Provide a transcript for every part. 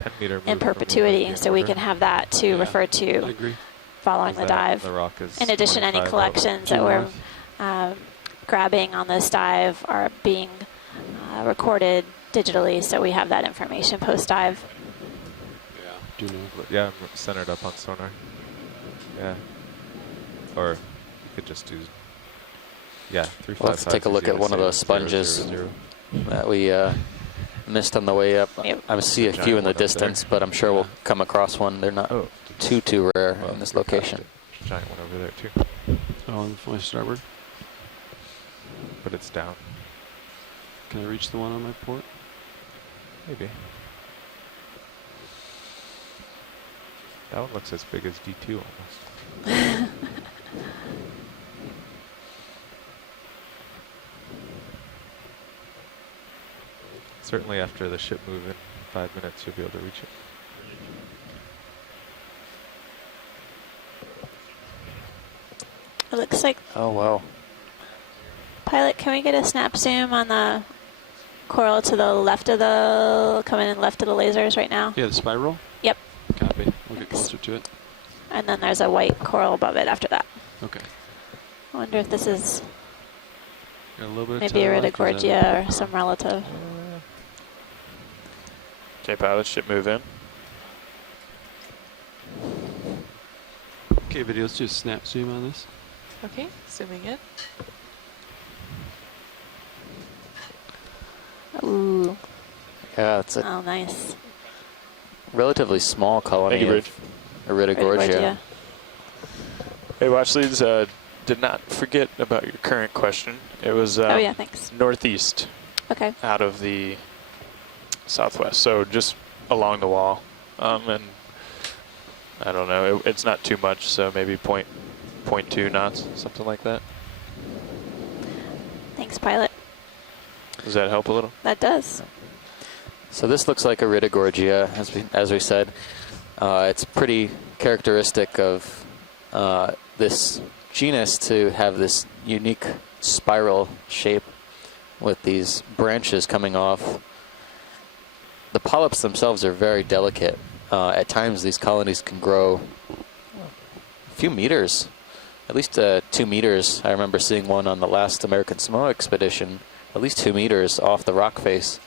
10-meter in perpetuity, so we can have that to refer to following the dive. The rock is in addition, any collections that we're grabbing on this dive are being recorded digitally, so we have that information post-dive. Yeah, I'm centered up on sonar. Yeah. Or you could just do, yeah, 355. Let's take a look at one of those sponges that we missed on the way up. Yep. I see a few in the distance, but I'm sure we'll come across one. They're not too rare in this location. Giant one over there too. Oh, on my starboard. But it's down. Can I reach the one on my port? Maybe. That one looks as big as D2 almost. Certainly after the ship move in 5 minutes, you'll be able to reach it. It looks like... Oh, wow. Pilot, can we get a snap zoom on the coral to the left of the... coming in left of the lasers right now? Yeah, the spiral? Yep. Copy. We'll get closer to it. And then there's a white coral above it after that. Okay. I wonder if this is Got a little bit maybe of Iridogorgia or some relative. Okay, pilot, ship move in. Okay, video, let's do a snap zoom on this. Okay, zooming in. Ooh. Yeah, it's a Oh, nice. relatively small colony Thank you, of Iridogorgia. Hey, Watchleads, did not forget about your current question. It was Oh, yeah, thanks. northeast Okay. out of the southwest, so just along the wall. And I don't know, it's not too much, so maybe 0.2 knots, something like that. Thanks, pilot. Does that help a little? That does. So this looks like Iridogorgia, as we said. It's pretty characteristic of this genus to have this unique spiral shape with these branches coming off. The polyps themselves are very delicate. At times these colonies can grow a few meters, at least 2 meters. I remember seeing one on the last American Samoa expedition, at least 2 meters off the rock face.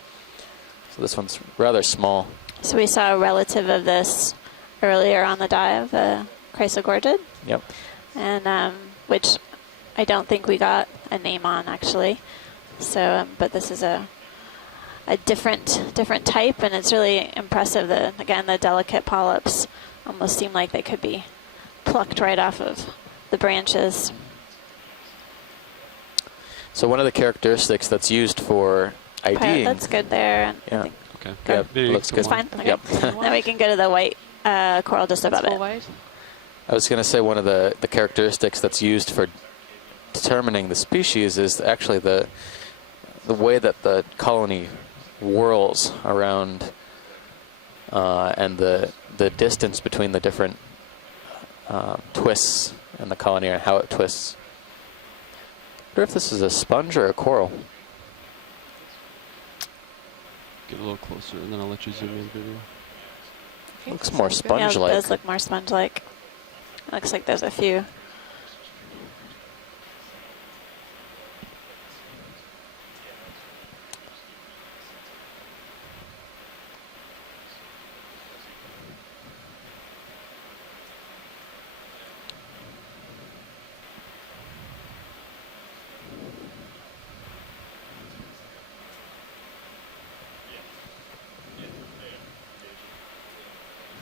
So this one's rather small. So we saw a relative of this earlier on the dive, Chrysogorgid. Yep. And which I don't think we got a name on, actually. So, but this is a different type, and it's really impressive that, again, the delicate polyps almost seem like they could be plucked right off of the branches. So one of the characteristics that's used for IDing. That's good there. Yeah. Okay. Yep. Looks good. It's fine. Okay. Yep. Then we can go to the white coral just above it. White. I was going to say one of the characteristics that's used for determining the species is actually the way that the colony whirls around and the distance between the different twists in the colony and how it twists. I wonder if this is a sponge or a coral. Get a little closer, and then I'll let you zoom in video. Okay, Looks more sounds good. Yeah, sponge-like. it does look more sponge-like. Looks like there's a few.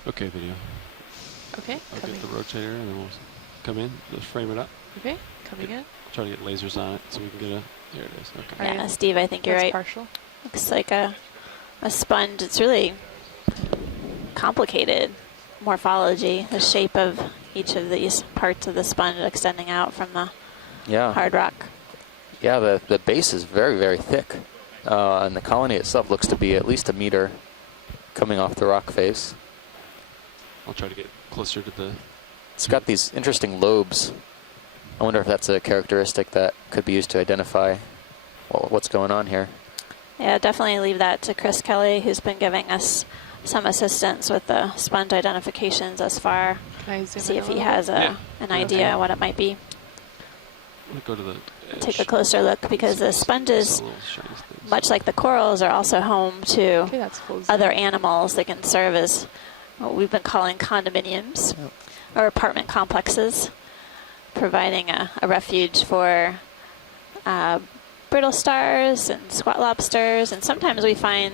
Okay, video. Okay, I'll coming. get the rotator, and then we'll come in, just frame it up. Okay, coming in. Try to get lasers on it so we can get a. There it is. Okay. Right. Yeah, Steve, I think you're That's right. partial. Looks like a sponge. It's really complicated morphology, the shape of each of these parts of the sponge extending out from the hard rock. Yeah, the base is very, very thick. And the colony itself looks to be at least a meter coming off the rock face. I'll try to get closer to the. It's got these interesting lobes. I wonder if that's a characteristic that could be used to identify what's going on here. Yeah, definitely leave that to Chris Kelly, who's been giving us some assistance with the sponge identifications thus far. Can I zoom See in if a he little has bit? an idea what it might be. I'm gonna go to the edge. Take a closer look because the sponges, Saw little shiny things. much like the corals, are also home to Okay, that's full zoom. other animals that can serve as what we've been calling condominiums or apartment complexes, providing a refuge for brittle stars and squat lobsters, and sometimes we find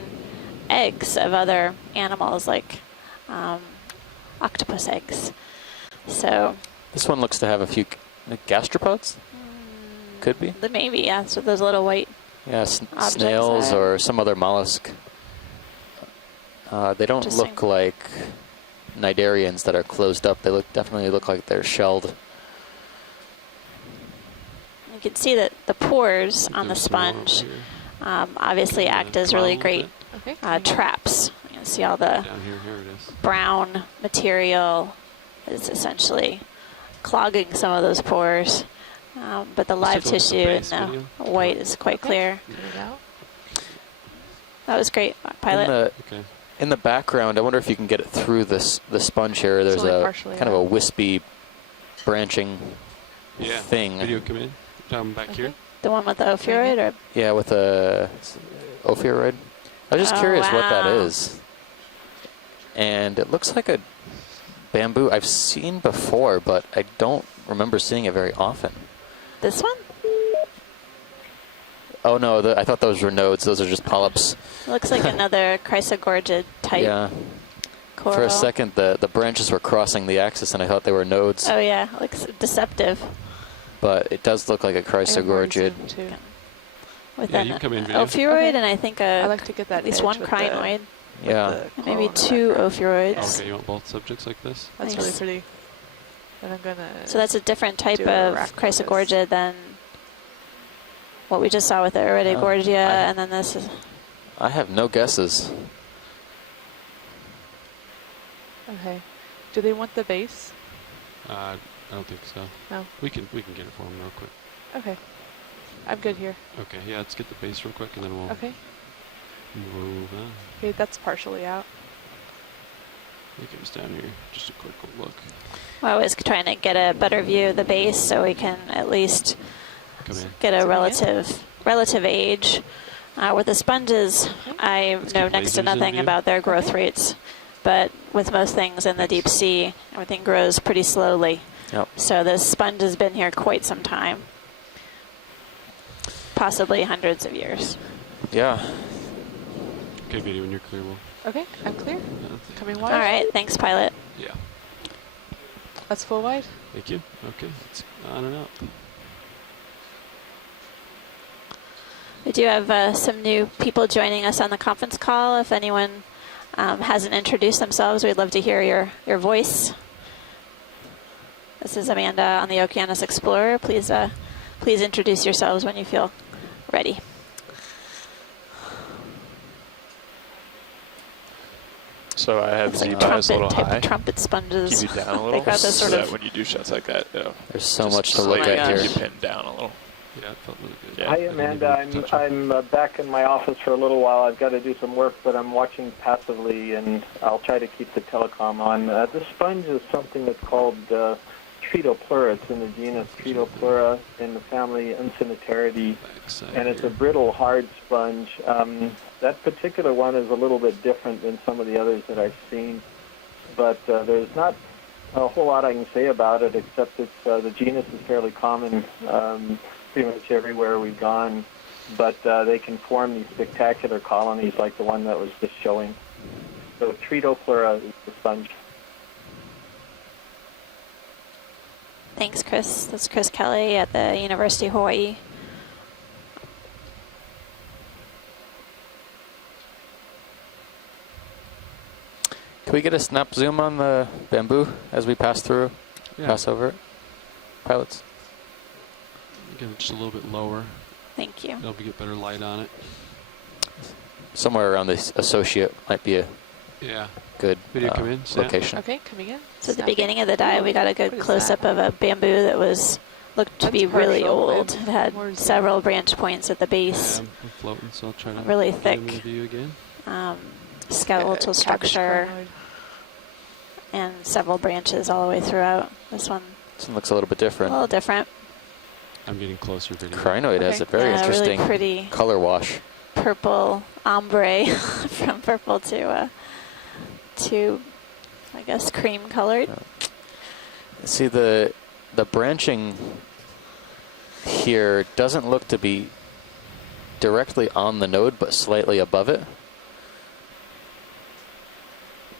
eggs of other animals like octopus eggs. So This one looks to have a few gastropods. Could be. maybe, yeah, so those little white. Yeah, Objects snails that- or some other mollusk. They don't look Interesting. like cnidarians that are closed up. They definitely look like they're shelled. You can see that the pores I think on the there's some more over sponge here. obviously Kinda act as crawl a really little great bit. Okay. coming in. traps. You can see all the Down here it is. brown material is essentially clogging some of those pores. But the live take a look at the tissue in base the video. white is quite Okay. clear. Coming out. That was great, Pilot. Okay. In the background, I wonder if you can get it through the sponge here. There's only a partially kind of a out. wispy branching Yeah. thing. Video come in. Down back here. The one with the ophiuroid, or Yeah, with a ophiuroid. I was just Oh, curious what that wow. is. And it looks like a bamboo I've seen before, but I don't remember seeing it very often. this one? Oh no, I thought those were nodes. Those are just polyps. It looks like another chrysogorgid type Yeah. coral. For a second, the branches were crossing the axis, and I thought they were nodes. Oh yeah, it looks deceptive. But it does look like a I have more chrysogorgid. zoom, too. With Yeah, an you can come in video. ophiuroid Okay. and I think I like to get that at least edge one with crinoid. Yeah. the And maybe coral in the two background. ophiuroids. Okay, you want both subjects like this? That's Nice. really pretty. And I'm gonna. So that's a different type do a of rack with this. chrysogorgid than what we just saw with the Iridogorgia, I- and then this is. I have no guesses. Okay. Do they want the base? I don't think so. No. We can get it for them real quick. Okay. I'm good here. Okay, yeah, let's get the base real quick and then we'll Okay. move on. Okay, that's partially out. It comes down here. Just a quick look. Well, I was trying to get a better view of the base so we can at least Come in. get a Zoom in. relative age. With the sponges, I Let's know keep next to lasers in nothing view. about their growth Okay. rates, but with most things in the deep sea, everything grows pretty slowly. Yep. So this sponge has been here quite some time, possibly hundreds of years. Yeah. Okay, video when you're clear, Will. Okay, I'm clear. Coming wide. All right, thanks, Pilot. Yeah. That's full wide. Thank you. Okay, it's on and up. We do have some new people joining us on the conference call. If anyone hasn't introduced themselves, we'd love to hear your voice. This is Amanda on the Okeanos Explorer. Please introduce yourselves when you feel ready. So I have It's like Z-bias a little type high. of trumpet sponges. Keep you down a little, They got this so sort that of when you do shots like that, There's so just much to look my at gosh. here. keep you pinned down a little. Yeah, it felt really good. Yeah. Hi, I didn't even Amanda. touch it. I'm back in my office for a little while. I've got to do some work, but I'm watching passively, and I'll try to keep the telecom on. This sponge is something that's called Tretopleura. It's in the genus Tretopleura in the family Uncinnateridae, Backside and it's a here. brittle, hard sponge. That particular one is a little bit different than some of the others that I've seen, but there's not a whole lot I can say about it, except it's the genus is fairly common pretty much everywhere we've gone, but they can form these spectacular colonies like the one that was just showing. So Tretopleura is the sponge. Thanks, Chris. That's Chris Kelly at the University of Hawaii. Can we get a snap zoom on the bamboo as we pass through, Yeah, pass over it? Pilots? get it just a little bit lower. Thank you. It'll get better light on it. Somewhere around this associate might be a Yeah. good Video come in, snap. location. Okay, coming in. So at the Snapping. beginning of the dive, we got a good What is close-up that? of a bamboo that looked to That's be really partial old. and It had more zoom. several branch points at the base. I'm floating, so I'll try to Really get him in thick. the view again. skeletal cabbage structure crinoid. and several branches all the way throughout. This one This one looks a little bit a different. little different. I'm getting closer. Video. Crinoid has Okay. a very Yeah, interesting really pretty color wash. purple ombre from purple to I guess cream colored. See, the branching here doesn't look to be directly on the node, but slightly above it.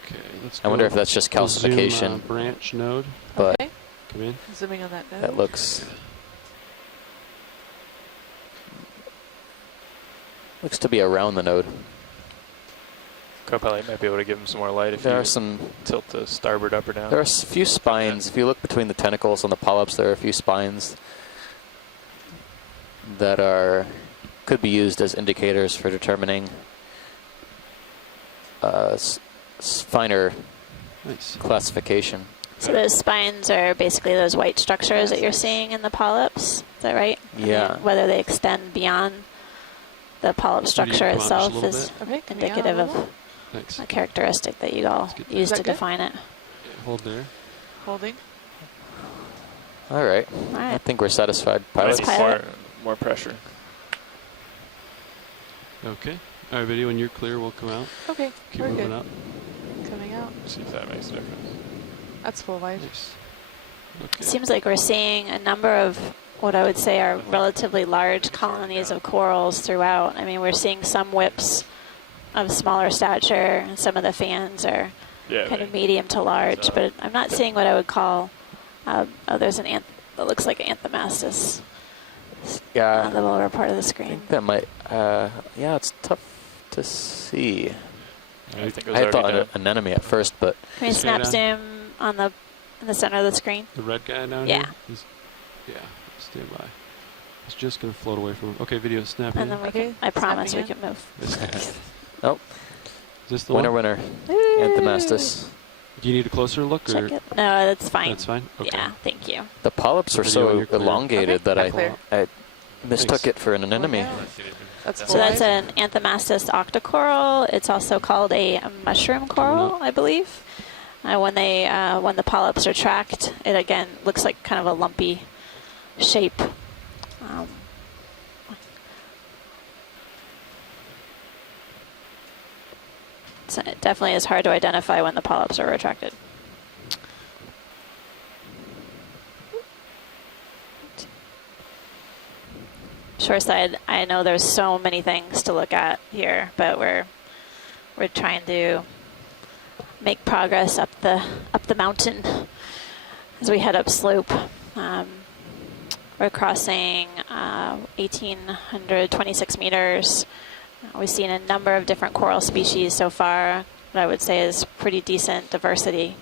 Okay, let's. I wonder go. if that's just We'll zoom, calcification, branch node. but Okay. Come in. Zooming on that node. that looks to be around the node. Co-pilot might be able to give him some more light if There you are some. tilt the starboard up or down. There are a few spines. If you look between the tentacles on the polyps, there are a few spines that could be used as indicators for determining finer Nice. classification. So those spines are basically those white structures that you're seeing in the polyps. Is that right? And Yeah. then whether they extend beyond the polyp So do you structure come out just a itself little is bit? Okay, coming out a indicative little. of Thanks. a characteristic that you all Let's get that. use Is that to good? define it. Hold there. Holding. All right. All I right. think we're satisfied, Might pilots. need pilot. more pressure. Okay. All right, video. When you're clear, we'll come out. Okay, Keep we're moving good. up. Coming out. See if that makes a difference. That's full wide. Nice. Okay. It seems like we're seeing a number of what I would say are relatively large colonies of corals throughout. I mean, we're seeing some whips of smaller stature, and some of the fans are Yeah. kind of medium to large, So- but I'm not seeing what I would call, there's an that looks like Anthomastus on Yeah, the lower part of the I screen. think that might. Yeah, it's tough to see. I think it was I already thought done. an enemy at first, but Can we Just snap go zoom on in the center of the screen? The red guy down Yeah. here? Yeah. Stand by. It's just going to float away from him. Okay, video snapping. And then we Okay, can, I promise we snapping can move. oh, Is this the winner, one? winner, Anthomastus. Do you need a closer look? Or Check it. No, that's fine. That's fine? Okay. Yeah, thank you. The polyps are Video when so you're clear. elongated that Okay, clear. I mistook Thanks. it for an anemone. That's So full that's wide. an Anthomastus octocoral. It's also called a mushroom coral, I believe. When the polyps are tracked, it again looks like kind of a lumpy shape. So it definitely is hard to identify when the polyps are retracted. Shoreside, I know there's so many things to look at here, but we're trying to make progress up the mountain as we head up slope. We're crossing 1,826 meters. We've seen a number of different coral species so far. What I would say is pretty decent diversity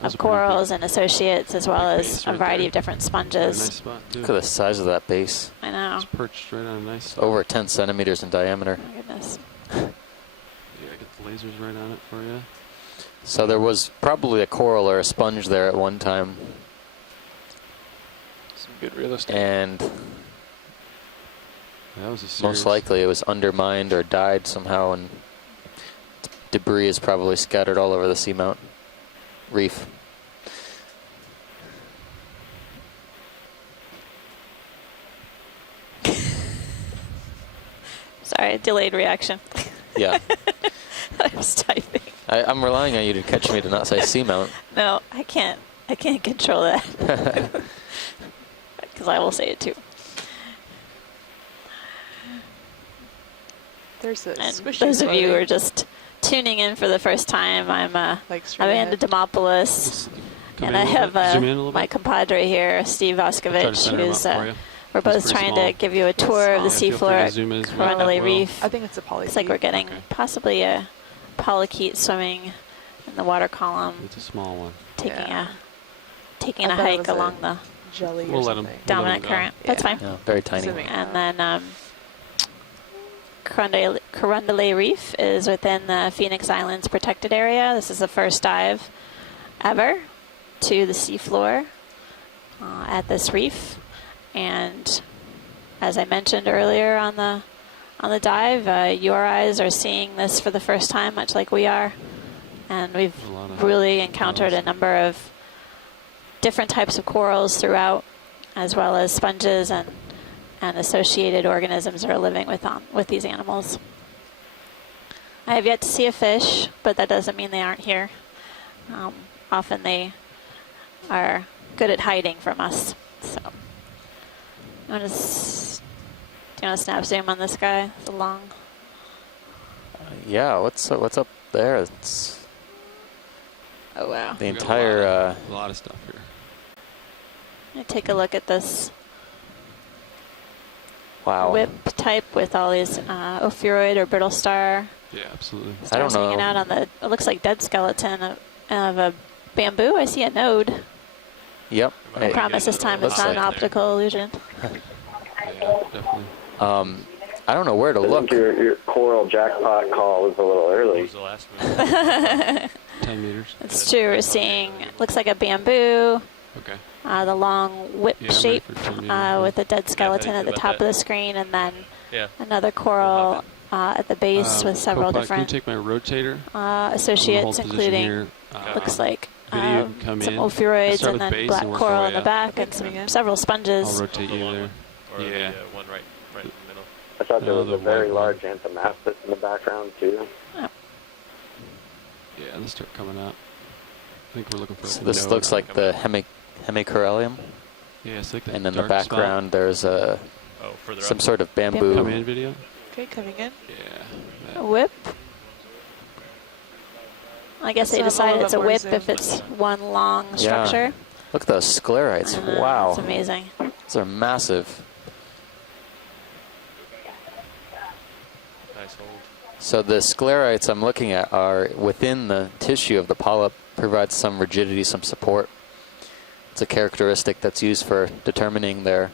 That's of a pretty corals and associates, as well big as base a right variety there. of different Got a sponges. nice spot, too. Look at the size of that base. I know. It's perched right on a nice spot. Over 10 centimeters in diameter. My goodness. Yeah, I got the lasers right on it for you. So there was probably a coral or a sponge there at one time, Some good real estate. and That was a serious. most likely it was undermined or died somehow, and debris is probably scattered all over the seamount reef. Sorry, delayed reaction. Yeah, I was typing. I'm relying on you to catch me to not say seamount. No, I can't control that. Because I will say it too. There's a And squishy those of you who floating, are just tuning in for the first time, I'm like straight Amanda ahead. Demopoulos, Just come and in I a little have bit. Zoom in a little my bit. compadre here, Steve I'll try to Voskovich, center him up who's for you. we're He's both pretty trying small. to give you a tour of the small. Feel free seafloor to at zoom in as much as Corundale you will. Reef. I think it's a polychaete. Looks like we're getting Okay. possibly a polychaete swimming in the water column, It's a small one. taking Yeah. a I thought it hike was a along the jelly We'll or let 'em- something. We'll let 'em dominant go. current. That's Yeah. fine. Yeah, very tiny. Zooming. And then Corundale Reef is within the Phoenix Islands protected area. This is the first dive ever to the seafloor at this reef. And as I mentioned earlier on the on the dive. Your eyes are seeing this for the first time, much like we are. And we've A lot of really encountered a corals. number of different types of corals throughout, as well as sponges and associated organisms that are living with these animals. I have yet to see a fish, but that doesn't mean they aren't here. Often they are good at hiding from us. So, do you want to snap zoom on this guy? The long. Yeah, what's up there? It's Oh wow! the We got entire. a lot of stuff here. I take a look at this Wow. whip type with all these ophiuroid or brittle star Yeah, absolutely. I don't stars hanging know. out on the. It looks like dead skeleton of a bamboo. I see a node. Yep. I I Hey, promise this time it's looks not an like- optical illusion. Yeah, definitely. I don't know where to I look. think your coral jackpot call was a little What early. was the last one? 10 meters. It's true. We're seeing looks like a bamboo. Okay. The long whip Yeah, I'm ready shape for 10 meters. with a dead skeleton how at do you the feel top about of the screen, and then Yeah. another coral at the base with several Copilot, different Can you take my rotator? associates, Hold position including here. looks like Video can come some in. ophiuroids Start and with then base black and work coral our in the way back, up. and Coming in. several I'll sponges. rotate you there. Or Yeah. the one right in the middle. I thought there No, was the a very white one. large anthomastus in the background too. Yeah, let's start coming out. I think we're looking for So a this node. looks like the hemicorallium, Yeah, it's like that and in the dark spot. background there's Oh, further some up. sort of Come bamboo. in video. Okay, coming in. Yeah. A that- whip. I guess they Let's have a decided little it's a bit more whip zoom. if it's one long Yeah. structure. Look at those sclerites. Wow. It's amazing. Those are massive. Nice hold. So the sclerites I'm looking at are within the tissue of the polyp, provides some rigidity, some support. It's a characteristic that's used for determining their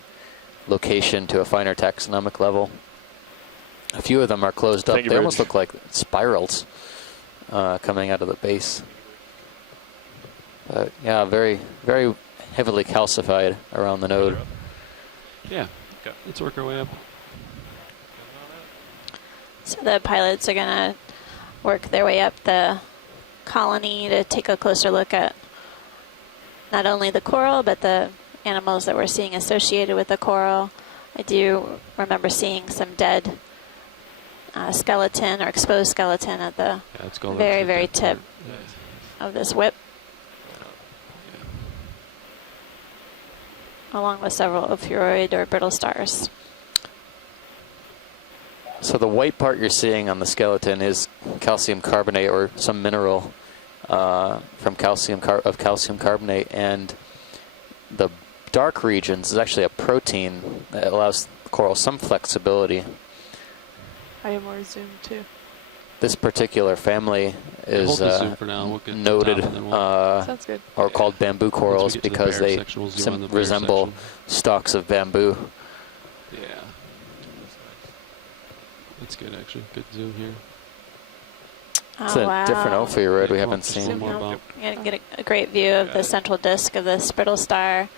location to a finer taxonomic level. A few of them are closed up. Thank you, They almost Bridge. look like spirals coming out of the base. Yeah, very, very heavily calcified around the node. Further up. Yeah. Okay. Let's work our way up. So the pilots are gonna work their way up the colony to take a closer look at not only the coral, but the animals that we're seeing associated with the coral. I do remember seeing some dead skeleton or exposed skeleton at the Yeah, let's go. very, very tip Yeah. of this whip, along with several ophiuroid or brittle stars. So the white part you're seeing on the skeleton is calcium carbonate or some mineral from calcium carbonate, and the dark regions is actually a protein that allows coral some flexibility. I have more zoom too. This particular family is Hold the zoom for now. We'll get to the noted top and then we'll- Sounds good. or called bamboo once we corals get to the because bear they section, we'll zoom on the bear resemble section. stalks of bamboo. Yeah. That's good, actually. Good zoom here. It's Oh, a wow. different ophiuroid we Yeah, haven't just a seen. little more Yeah. bump. You can get a great view of the central disc of this brittle star,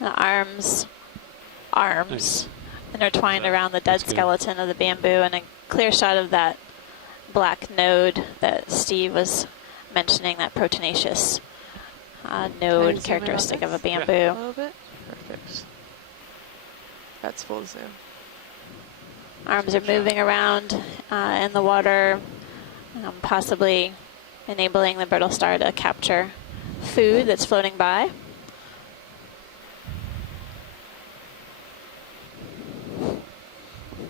the arms Nice. intertwined around the dead That's good. skeleton of the bamboo, and a clear shot of that black node that Steve was mentioning, that proteinaceous Can I zoom in node on characteristic of a this? bamboo. A little bit. Perfect. That's full zoom. Arms are moving around in the water, possibly enabling the brittle star to capture food that's floating by.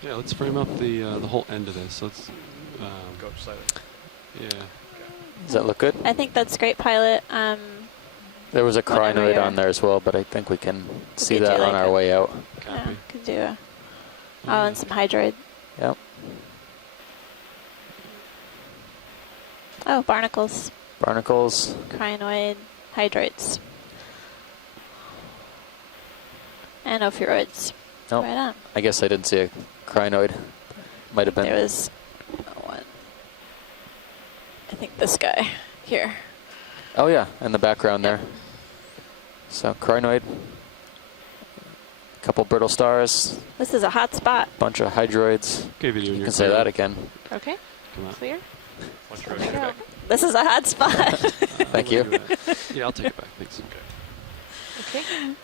Yeah, let's frame up the whole end of this. Let's. Go slightly. Yeah. Does that look good? I think that's great, pilot. There was a Whatever crinoid you're- on there as well, but I think we can see could that do on like our a- way out. Yeah, Copy. could do a. Oh, and some hydroid. Yep. Oh, barnacles, Barnacles. crinoid, hydroids, and ophiuroids. Nope. Right on. I guess I didn't see a crinoid. Might have been. There was one. I think this guy here. Oh yeah, in the background there. So crinoid. Couple brittle stars, This is a hot spot. bunch of hydroids. Okay, video. You can say that again. Okay, Come on. clear. Once you There rotate we it go. back. This is a hot spot. Thank you. Yeah, I'll take it back. Thanks. Okay, Uh,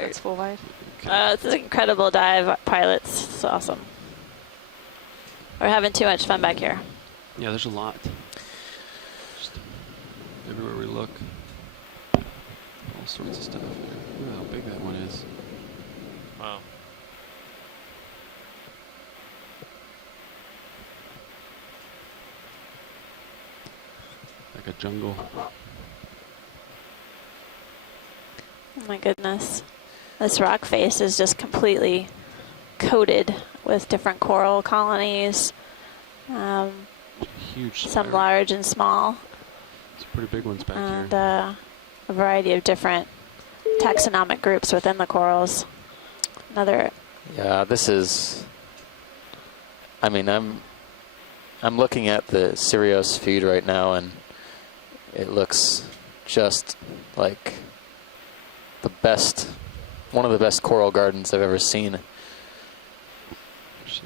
that's full wide. it's an incredible dive, pilots. It's awesome. We're having too much fun back here. Yeah, there's a lot. Just everywhere we look, all sorts of stuff. Look how big that one is. Wow. Like a jungle. Oh my goodness. This rock face is just completely coated with different coral colonies, Huge. some spiral. large and small, Some pretty big ones back and here. a variety of different taxonomic groups within the corals. Another, Yeah, this is. I mean, I'm looking at the Sirius feed right now, and it looks just like the best, one of the best coral gardens I've ever seen. There's,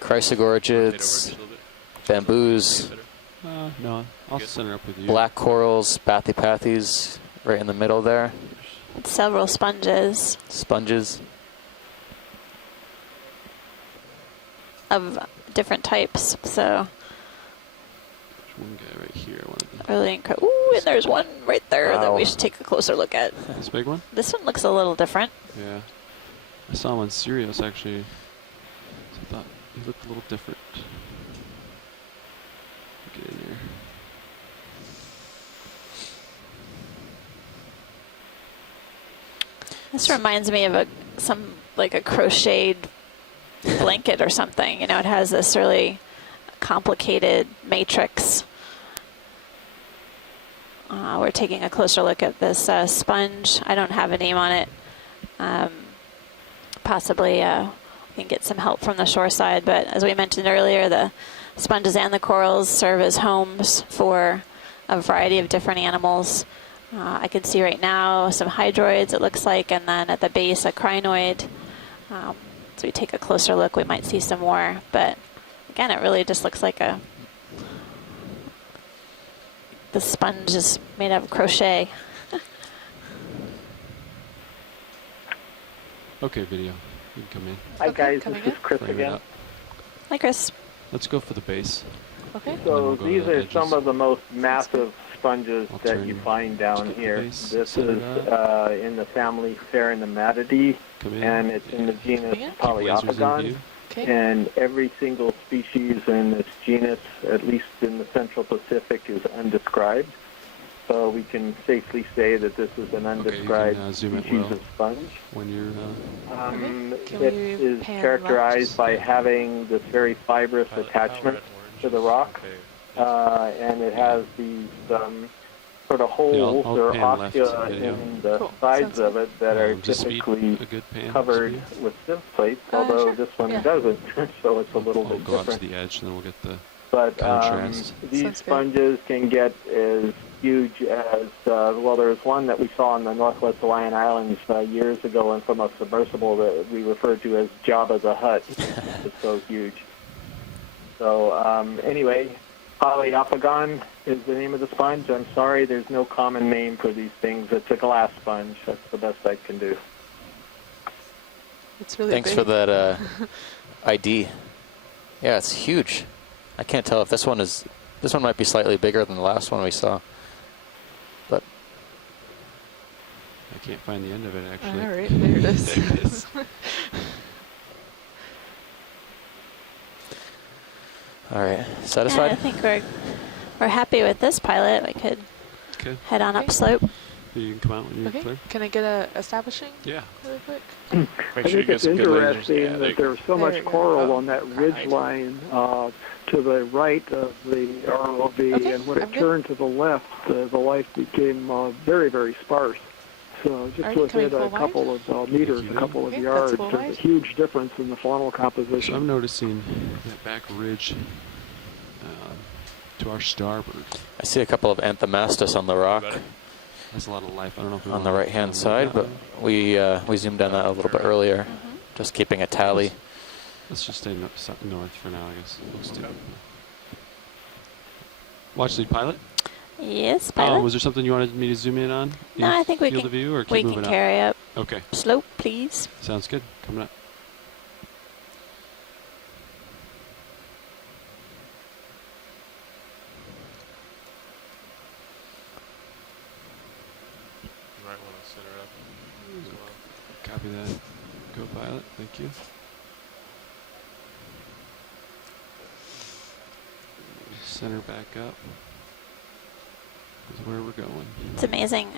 Rotate over Chrysogorgids, just a little bit. bamboos, Better. no, I'll Good. center up with you. black corals, bathypathes right in the middle there, several sponges sponges. of different types. So There's one guy right here. I wanted to, really incredible. Ooh, and there's one right there that we Wow. should take a closer look at. this big one? This one looks a little different. Yeah. I saw him on Sirius actually. So I thought he looked a little different. Get in here. This reminds me of like a crocheted blanket or something. You know, it has this really complicated matrix. We're taking a closer look at this sponge. I don't have a name on it. Possibly we can get some help from the shore side, but as we mentioned earlier, the sponges and the corals serve as homes for a variety of different animals. I can see right now some hydroids, it looks like, and then at the base a crinoid. So we take a closer look, we might see some more, but again, it really just looks like the sponge is made out of crochet. Okay, video. You can come in. Hi Okay, guys, coming this is in. Chris Frame it again. up. Hi, Chris. Let's go for the base. Okay. So we'll go to these the are edges. some of the most massive sponges I'll that turn- you find down let's get the here. base This set is it in the family Pheronematidae, Come in. and it's in the genus Yeah. Keep lasers in Polyopogon. view. Okay. And every single species in this genus, at least in the Central Pacific, is undescribed. So we can safely say that this is an Okay, you undescribed can zoom it species well of sponge. when you're. Can It we is pan characterized left? by having this very fibrous Pilot, attachment power red, to the orange. rock. Okay. and it has these sort of holes I'll or pan left oscula video. in the Cool. sides Sounds of good. it that are Just speed, typically a good pan. covered speed. with sieve plates, although sure. this one Yeah. doesn't, so it's a little I'll bit go out to different. the edge, and then we'll get the. But contrast. these Sounds good. sponges can get as huge as, well, there was one that we saw on the Northwest Hawaiian Islands years ago, and from a submersible that we referred to as Jabba the Hutt. It's so huge. So anyway, Polyopogon is the name of the sponge. I'm sorry, there's no common name for these things. It's a glass sponge. That's the best I can do. It's really Thanks big. for that ID. Yeah, it's huge. I can't tell if this one might be slightly bigger than the last one we saw. But I can't find the end of it All actually. right, there it is. There it is. all right, Yeah, I satisfied? think we're happy with this pilot. We could Okay, head on Okay. upslope. you can come out when you're Okay. clear. Can I get a establishing Yeah. really quick? Make I sure you think get it's some good lasers. interesting Yeah, there that you go. there's so There much you go. coral Oh, on that ridge line to the right of the ROV, Okay, and when I'm it good. turned to the left, the life became very, very sparse. So just Alright, can we within pull a wide? couple of meters, you. a couple of Okay, that's yards, full there's a wide. huge difference in the faunal So composition. I'm noticing that back ridge to our starboard. I see a couple of Anthomastus on the rock. Got it? has a lot of life. I don't know if we on the wanna right-hand zoom side, that but one. we zoomed on that a little bit earlier, just keeping a tally. Let's just stay north for now, I guess. Looks too. Watch lead pilot. Yes, pilot. Was there something you wanted me to zoom in on? No, I think we field can. of view, or keep We moving can up? carry up. Okay, Slope, please. sounds good. Coming up. You might want to center up as well. Copy that. Go pilot. Thank you. Center back up. Is where we're going. It's amazing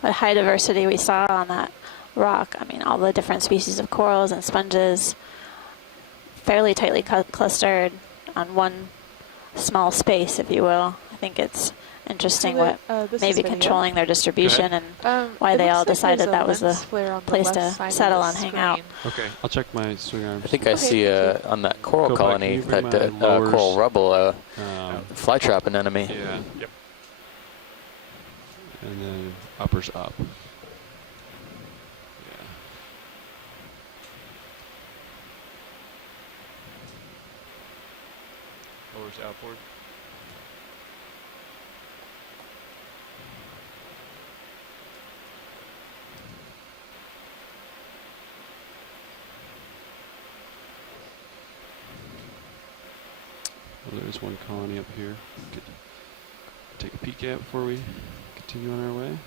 what high diversity we saw on that rock. I mean, all the different species of corals and sponges, fairly tightly clustered on one small space, if you will. I think it's interesting what maybe controlling their distribution and why they all decided that was the place to settle and hang out. Okay, I'll check my swing arms. I think I see on that coral Go back. colony, Can you bring that my lowers? coral rubble, fly trap anemone. Yeah. Yep. And then uppers up. Yeah. Lowers outboard. Well, there's one colony up here. We could take a peek at before we continue on our way.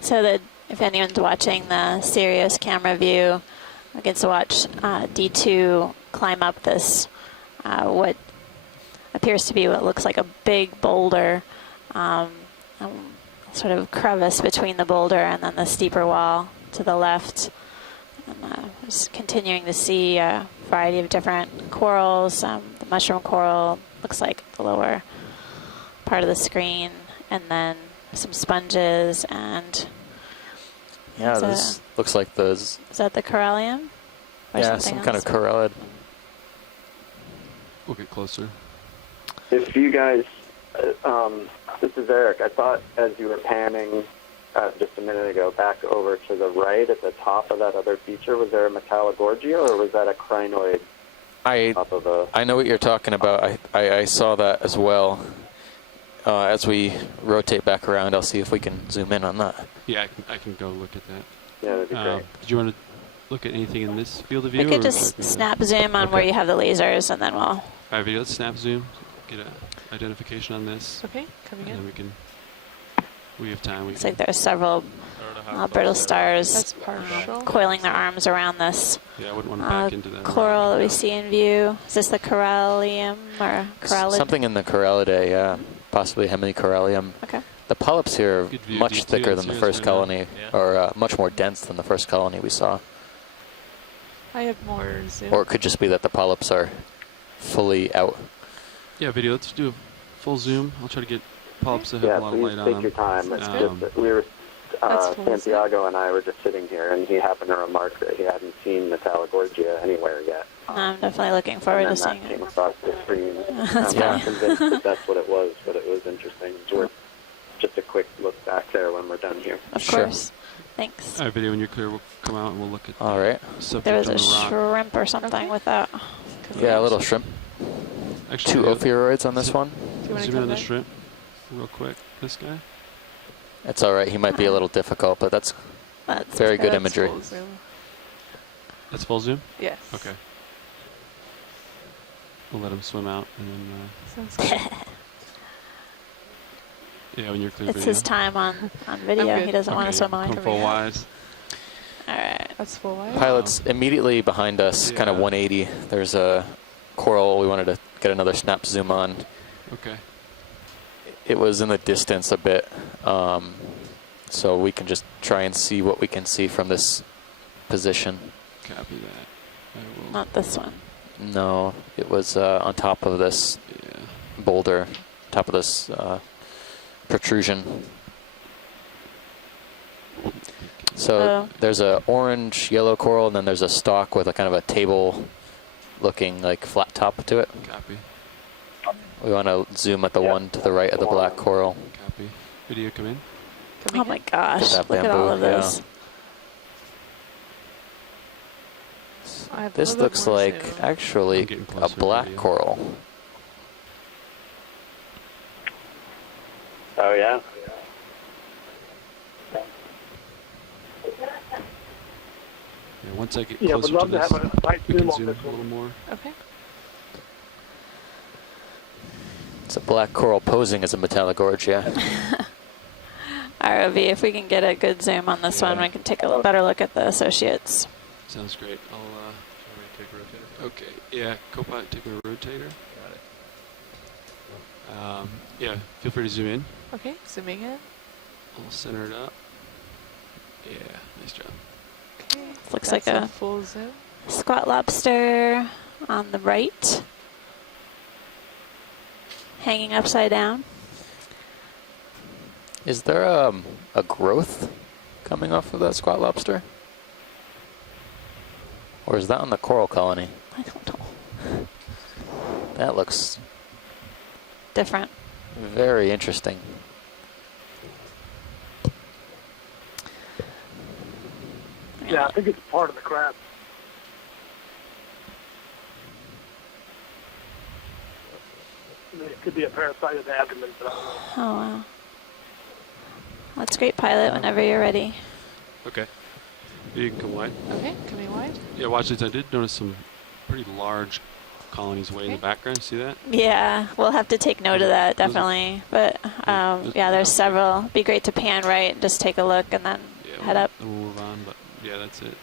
So that if anyone's watching the Sirius camera view, I get to watch D2 climb up this, what appears to be what looks like a big boulder, sort of crevice between the boulder and then the steeper wall to the left. And just continuing to see a variety of different corals. The mushroom coral looks like the lower part of the screen, and then some sponges and Yeah, this looks like those. is that the corallium? Or Yeah, something some kind of else? corallid. We'll get closer. If you guys, this is Eric. I thought as you were panning just a minute ago back over to the right at the top of that other feature, was there a Metallogorgia or was that a crinoid top of the... I know what you're talking about. I saw that as well. As we rotate back around, I'll see if we can zoom in on that. Yeah, I can go look at that. Yeah, that'd be great. Did you want to look at anything in this field of view? We could or just should I snap zoom on where you have the lasers, and then we'll... All right, video. Let's snap zoom. Get an identification on this. Okay, coming And then in. we have time. Looks like there's several I don't know how brittle close they are. stars That's partial. coiling their arms around this Yeah, I wouldn't want to back into that. coral that we see in view. Is this the corallium or corallid? Something in the corallidae, yeah. Possibly hemicorallium. Okay. The polyps here are Good view, much D2 thicker and than the Sirius first right now. colony, Yeah. or much more dense than the first colony we saw. I have more zoom. Or it could just be that the polyps are fully out. Yeah, video. Let's do a full zoom. I'll try to get polyps that have Yeah, a lot of please light on take them. your time. It's Um, just that we were, That's cool, isn't it? Santiago and I were just sitting here, and he happened to remark that he hadn't seen Metallogorgia anywhere yet. I'm definitely looking forward to and then seeing that came it. across the screen. That's I'm not convinced that that's what it was, but it was interesting. It's worth just a quick look back there when we're done here. Of Sure. course. Thanks. All right, video. When you're clear, we'll come out and we'll look at All right. the subject There was on a the rock. shrimp or something Okay. with that. Yeah, a little shrimp. Actually, 2 video, ophiuroids on this one. Do you want to zoom in come on the back? shrimp real quick. This guy. It's all right. He might be a little difficult, but that's That's very good That's imagery. full zoom. That's full zoom. Yes. Okay. We'll let him swim out, and then Sounds good. yeah, when you're clear, It's video. his time on video. good. He doesn't want Okay, to swim away come from full me. wise. All right. That's full wide. Pilots immediately behind us, kind of Yeah. 180. There's a coral we wanted to get another snap zoom on. Okay. It was in the distance a bit, so we can just try and see what we can see from this position. Copy that. I will. Not this one. No, it was on top of this Yeah. boulder, top of this protrusion. So there's a orange, yellow coral, and then there's a stalk with a kind of a table-looking like flat top to it. Copy. We want to zoom at the one to the right of the black coral. Copy. Video come in. Oh my gosh! That Look at all of bamboo, yeah. those. I have a This little bit looks more like zoom. actually I'm getting a closer to black video. coral. Oh, yeah? Yeah, once I get Yeah, closer would to love to this, have a nice we can zoom on zoom this a little one. more. Okay. It's a black coral posing as a Metallogorgia. ROV, if we can get a good zoom on this one, we can take a little better look at the associates. Sounds great. I'll take a rotator. Okay. Yeah, Copilot, take my rotator. Got it. Yeah, feel free to zoom in. Okay, zooming in. I'll center it up. Yeah, nice job. Okay. Looks That's like a full zoom. squat lobster on the right, hanging upside down. Is there a growth coming off of that squat lobster? Or is that on the coral colony? I don't know. That looks Different. very interesting. Yeah, I think it's part of the crab. It could be a parasite of the abdomen, but I don't know. Oh wow. That's great, pilot. Whenever you're ready. Okay. You can come wide. Okay, coming wide. Yeah, watch this. I did notice some pretty large colonies way in the Okay. background. See that? Yeah, we'll have to take note of that, definitely. But yeah, there's several. Be great to pan right, just take a look, and then Yeah, head up. Then we'll move on, but yeah, that's it.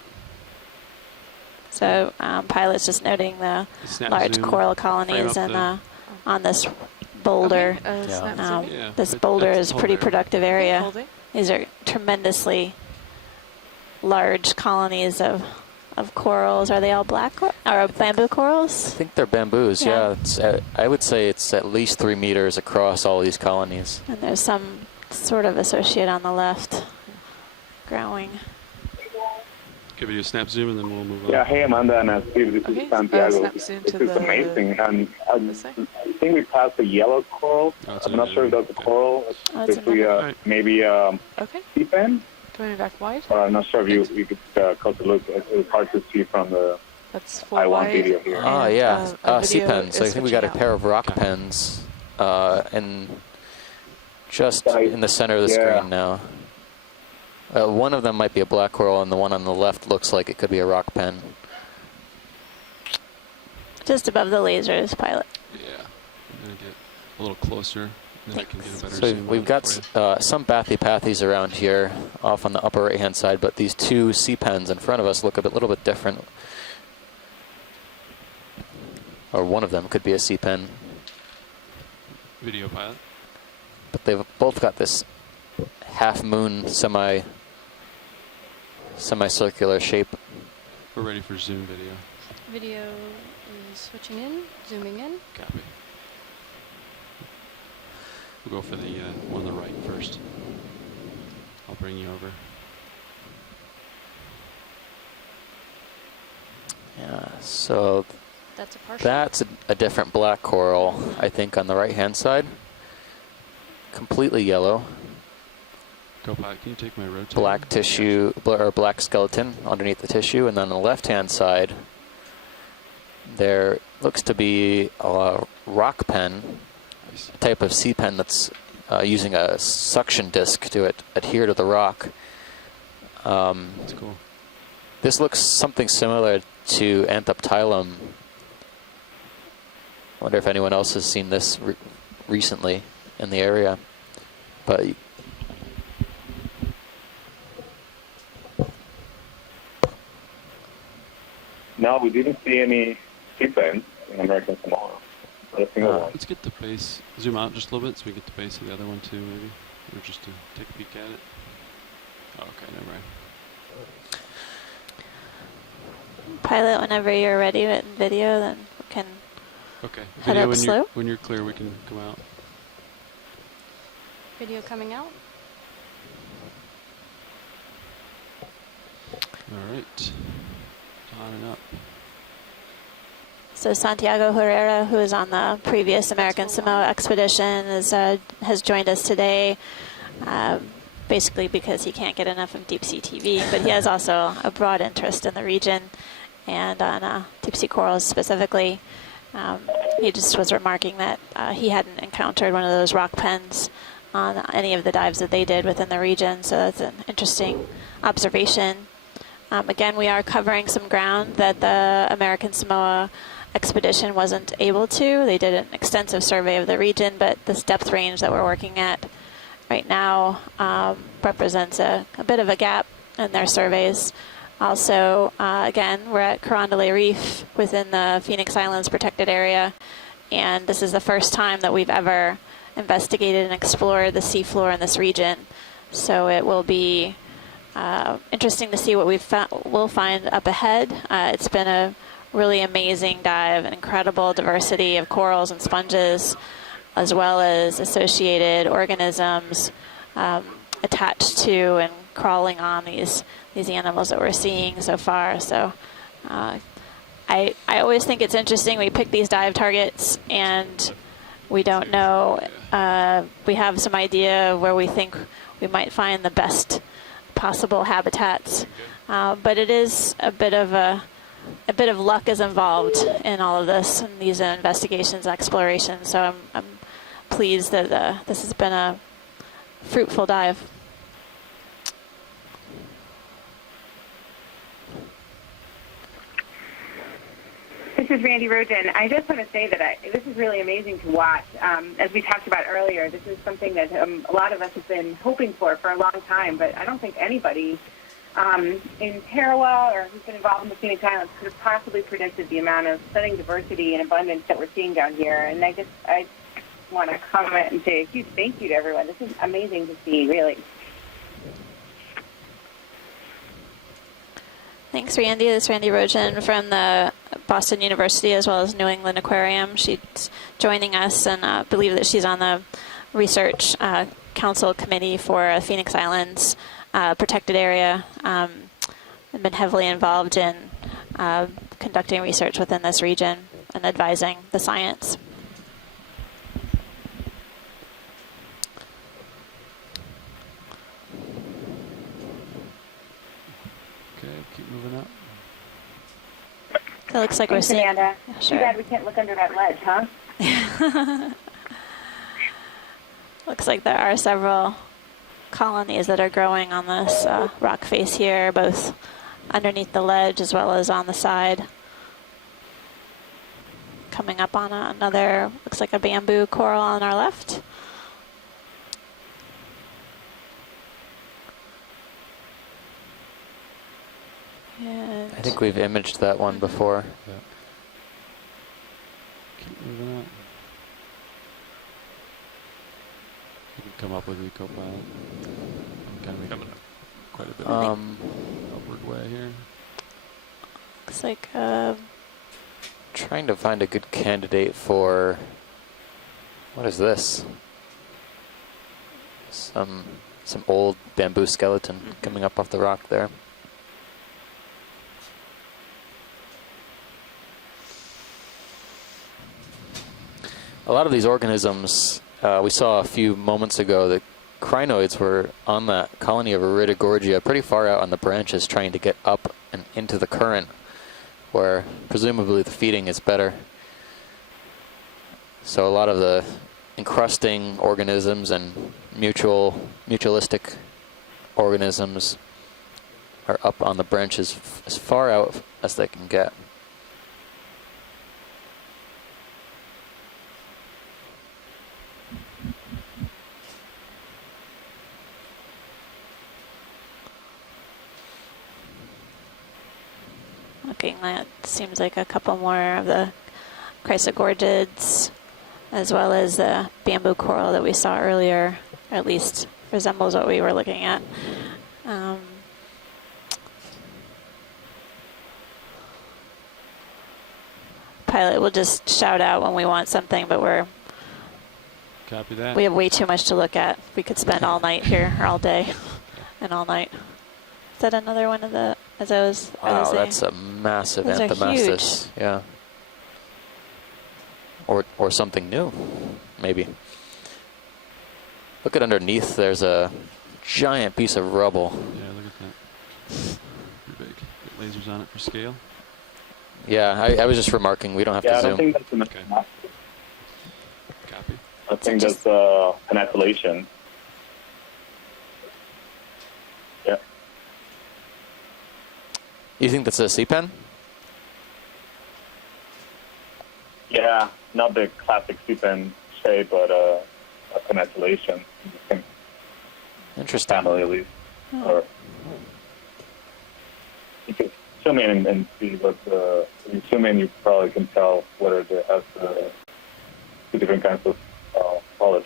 So pilot's just noting the Snap large zoom, coral frame colonies up and on this boulder. Okay, Yeah. snap zooming. Yeah, This that- boulder that's is the a pretty whole area. productive Okay, area. holding. These are tremendously large colonies of corals. Are they all black or bamboo I corals? think they're bamboos, Yeah. yeah. It's, I would say it's at least 3 meters across all these colonies. And there's some sort of associate on the left growing. Give you a snap zoom and then we'll move on. Yeah, hey Amanda and Steve, this Okay, is Santiago. snap zoom This to is the- amazing. And this way? I think we passed the yellow coral. Oh, it's I'm not sure if that's a okay. coral. Oh, it's It's Alright. maybe Okay, sea pen. coming back wide. Or I'm not sure if you could close a look. It's hard to see from the That's full I want wide. video here. Ah, and, yeah, a sea video pens. So I is think we got a switching pair out. of rock Okay. pens and just Right. in the center of the Yeah. screen now. One of them might be a black coral, and the one on the left looks like it could be a rock pen. Just above the lasers, pilot. Yeah. I'm going to get a little closer. Then I can get a better So zoom we've on it got for you. some bathypathes around here off on the upper right-hand side, but these two sea pens in front of us look a little bit different. Or one of them could be a sea pen, Video pilot. but they've both got this half-moon semicircular shape. We're ready for zoom video. Video is switching in, zooming in. Copy. We'll go for the one on the right first. I'll bring you over. Yeah, so That's a partial. that's a different black coral, I think, on the right-hand side. Completely yellow, Go pilot, can you take my rotator? black tissue, or black skeleton underneath the tissue, and then on the left-hand side, there looks to be a rock pen, Nice. a type of sea pen that's using a suction disc to adhere to the rock. That's cool. This looks something similar to Anthoptylum. I wonder if anyone else has seen this recently in the area. But No, we didn't see any sea pens in American Samoa. Not a single one. Let's get the base. Zoom out just a little bit so we get the base of the other one too, maybe. Or just to take a peek at it. Oh, okay, never mind. Pilot, whenever you're ready with video, then we can. Okay. Head Video up when slow. when you're clear, we can come out. Video coming out. All right. On and up. So Santiago Herrera, who is on the previous American Samoa expedition, has joined us today, basically because he can't get enough of deep sea TV, but he has also a broad interest in the region and on deep sea corals specifically. He just was remarking that he hadn't encountered one of those rock pens on any of the dives that they did within the region, so that's an interesting observation. Again, we are covering some ground that the American Samoa expedition wasn't able to. They did an extensive survey of the region, but this depth range that we're working at right now represents a bit of a gap in their surveys. Also, again, we're at Carondelet Reef within the Phoenix Islands protected area, and this is the first time that we've ever investigated and explored the seafloor in this region. So it will be interesting to see what we'll find up ahead. It's been a really amazing dive, an incredible diversity of corals and sponges, as well as associated organisms attached to and crawling on these animals that we're seeing so far. So I always think it's interesting. We pick these dive targets and we don't know. We have some idea of where we think we might find the best possible habitats, but it is a bit of luck is involved in all of this and these investigations and explorations. So I'm pleased that this has been a fruitful dive. This is Randy Rogen. I just want to say that this is really amazing to watch. As we talked about earlier, this is something that a lot of us have been hoping for a long time, but I don't think anybody in Tarawa or who's been involved in the Phoenix Islands could have possibly predicted the amount of stunning diversity and abundance that we're seeing down here. And I want to comment and say a huge thank you to everyone. This is amazing to see, really. Thanks, Randy. This is Randy Rogen from the Boston University as well as New England Aquarium. She's joining us, and I believe that she's on the research council committee for Phoenix Islands protected area, and been heavily involved in conducting research within this region and advising the science. Okay, keep moving up. So it looks like Thanks, we're seeing. Amanda. Yeah, sure. Too bad we can't look under that ledge, huh? Looks like there are several colonies that are growing on this rock face here, both underneath the ledge as well as on the side. Coming up on another, looks like a bamboo coral on our left. And I think we've imaged that one before. Yeah. Keep moving up. You can come up with Ecopilot. Kind of coming up quite a bit upward way here. looks like Trying to find a good candidate for, what is this? Some old bamboo skeleton coming up off the rock there. A lot of these organisms, we saw a few moments ago, the crinoids were on that colony of Iridogorgia pretty far out on the branches trying to get up and into the current where presumably the feeding is better. So a lot of the encrusting organisms and mutualistic organisms are up on the branches as far out as they can get. looking at, seems like a couple more of the chrysogorgids, as well as the bamboo coral that we saw earlier, or at least resembles what we were looking at. Pilot will just shout out when we want something, but Copy that. we have way too much to look at. We could spend all night here, or all day, and all night. Is that another one of the Are those? Wow, they- that's a massive Those are Anthomastus. Yeah. Or something new, maybe. Look at underneath. There's a giant piece of rubble. Yeah, look at that. Pretty big. Get lasers on it for scale. Yeah, I was just remarking. We don't have Yeah, I to don't zoom. think that's an Okay. Copy. I think that's an appellation. Yeah. You think that's a C-pen? Yeah, not the classic C-pen shape, but a peninsulation. Interesting. Family, at least. Or you can zoom in and see what the. If you zoom in, you probably can tell whether it has two different kinds of polish.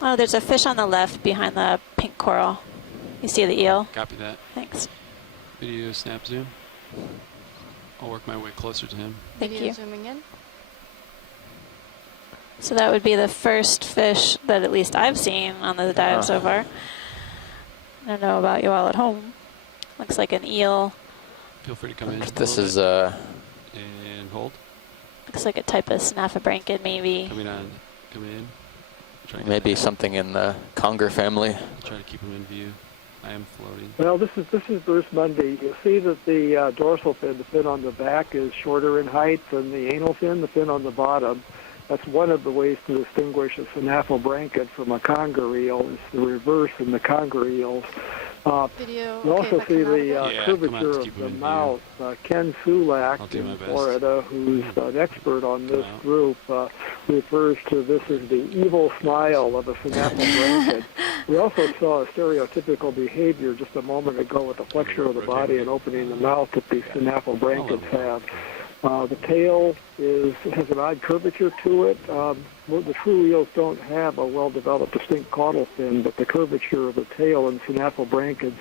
Oh, there's a fish on the left behind the pink coral. You see the eel? Copy that. Thanks. Video snap zoom. I'll work my way closer to him. Thank Video you. zooming in. So that would be the first fish that at least I've seen on the dive so far. I don't know about you all at home. Looks like an eel. Feel free to come in. This is and hold. Looks like a type of snaffabranchid, maybe. Coming in. Try to get maybe that. something in the conger family. I'll try to keep him in view. I am floating. Well, this is Bruce Mundy. You'll see that the dorsal fin, the fin on the back, is shorter in height than the anal fin, the fin on the bottom. That's one of the ways to distinguish a snaffabranchid from a conger eel. It's the reverse in the conger eels. Video. You also see the come out curvature to of keep the him in view. mouth. Ken I'll Sulak do my in best. Florida, who's an expert on this Come out. group, refers to this as the evil smile of a snaffabranchid. We also saw a stereotypical behavior just a moment ago with the flexure of the body and opening the mouth that these snaffabranchids have. The tail has an odd curvature to it. The true eels don't have a well-developed distinct caudal fin, but the curvature of the tail in snaffabranchids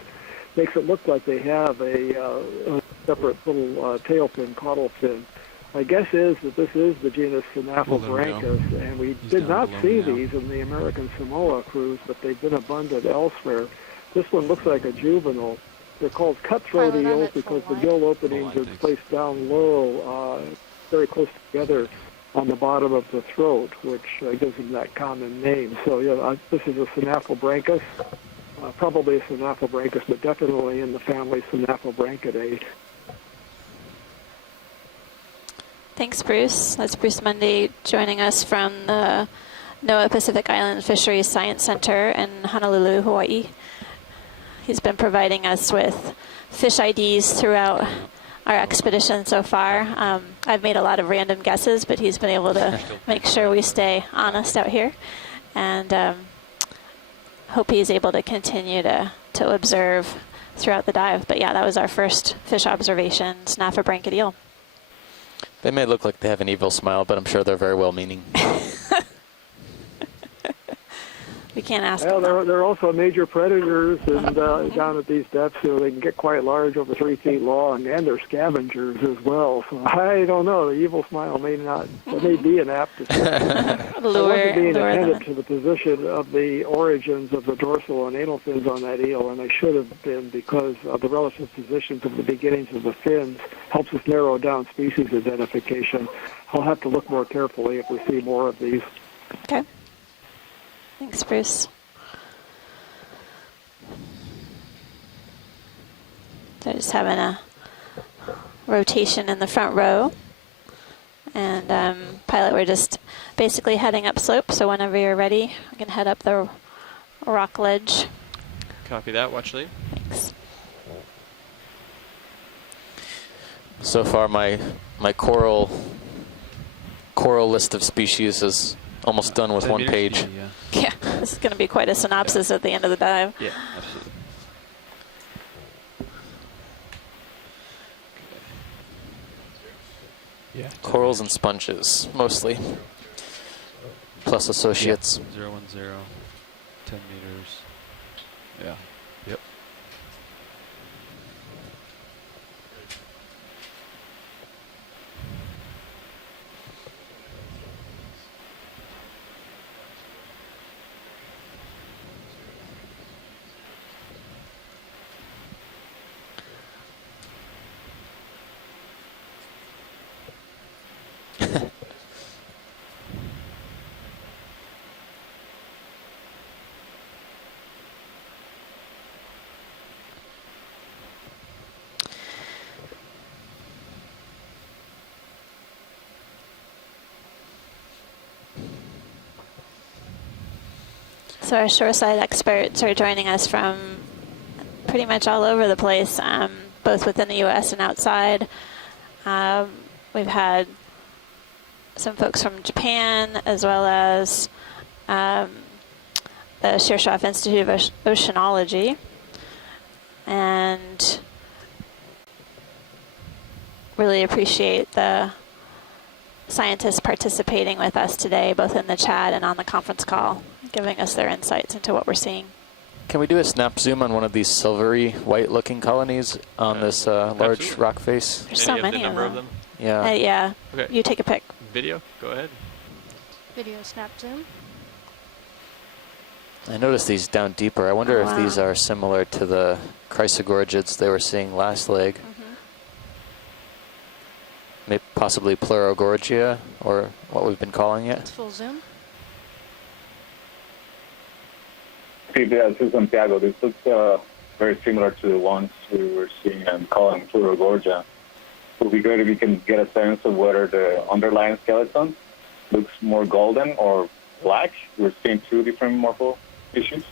makes it look like they have a separate little tail fin, caudal fin. My guess is that this is the genus Snaffabranchus, and we He's did down not below see now. these in the American Samoa cruise, but they've been abundant elsewhere. This one looks like a juvenile. They're called cutthroat Pilot on eels it, because full the line. gill openings Full are line, thanks. placed down low, very close together on the bottom of the throat, which gives them that common name. So, yeah, this is a Snaffabranchus, probably a Snaffabranchus, but definitely in the family Snaffabranchidae. Thanks, Bruce. That's Bruce Mundy joining us from the NOAA Pacific Island Fisheries Science Center in Honolulu, Hawaii. He's been providing us with fish IDs throughout our expedition so far. I've made a lot of random guesses, but he's been able to make sure we stay honest out here. And hope he's able to continue to observe throughout the dive. But yeah, that was our first fish observation, Snaffabranchid eel. They may look like they have an evil smile, but I'm sure they're very well-meaning. We can't ask Well, them. they're also major predators, and down at these depths, they can get quite large, over 3 feet long, and they're scavengers as well. So I don't know. The evil smile may be an apt description. I wasn't being attentive to the position of the origins of the dorsal and anal fins on that eel, and I should have been, because of the relative positions of the beginnings of the fins helps us narrow down species identification. I'll have to look more carefully if we see more of these. Okay. Thanks, Bruce. So just having a rotation in the front row. And pilot, we're just basically heading up slope, so whenever you're ready, we can head up the rock ledge. Copy that. Watch lead. Thanks. So far, my coral list of species is almost done with one page. Yeah, Yeah, this is going to be quite a synopsis at the end of the dive. yeah, absolutely. Yeah. Corals and sponges, mostly. Plus associates. 010, 10 meters. Yeah. Yep. So our shoreside experts are joining us from pretty much all over the place, both within the U.S. and outside. We've had some folks from Japan, as well as the Shirshov Institute of Oceanology, and really appreciate the scientists participating with us today, both in the chat and on the conference call, giving us their insights into what we're seeing. Can we do a snap zoom on one of these silvery white looking colonies on this large absolutely. rock face? There's so many the number of them. Yeah. Yeah. Okay. You take a pic. Video, go ahead. Video snap zoom. I noticed these down deeper. I wonder Oh, if these are similar to the chrysogorgids they were seeing last leg. Maybe possibly Pleurogorgia, or what we've been calling it. It's full zoom. This is Santiago. This looks very similar to the ones we were seeing and calling Pleurogorgia. It would be great if you can get a sense of whether the underlying skeleton looks more golden or black. We're seeing two different morpho issues.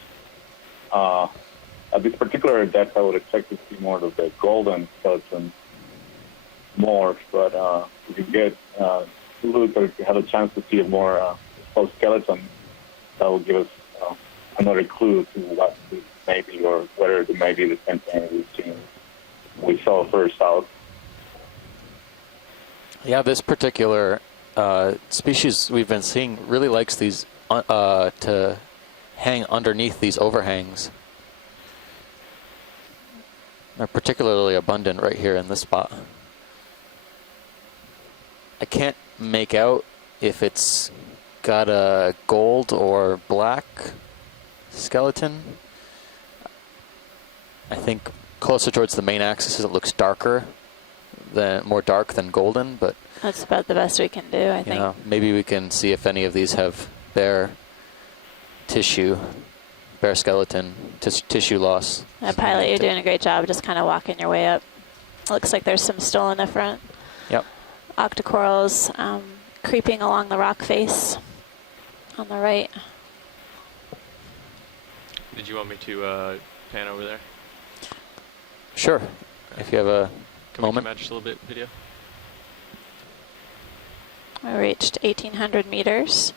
At this particular depth, I would expect to see more of the golden skeleton morph, but if you get look or if you have a chance to see a more full skeleton, that will give us another clue to what this may be, or whether it may be the same thing we saw first out. Yeah, this particular species we've been seeing really likes these to hang underneath these overhangs. They're particularly abundant right here in this spot. I can't make out if it's got a gold or black skeleton. I think closer towards the main axis it looks darker, more dark than golden, but That's about the best we can do, I think. know, maybe we can see if any of these have bare tissue, bare skeleton, tissue loss. Pilot, you're doing a great job just kind of walking your way up. Looks like there's some still in the front. Yep. Octocorals creeping along the rock face on the right. Did you want me to pan over there? Sure, if you have a Can moment. we match just a little bit video? We reached 1,800 meters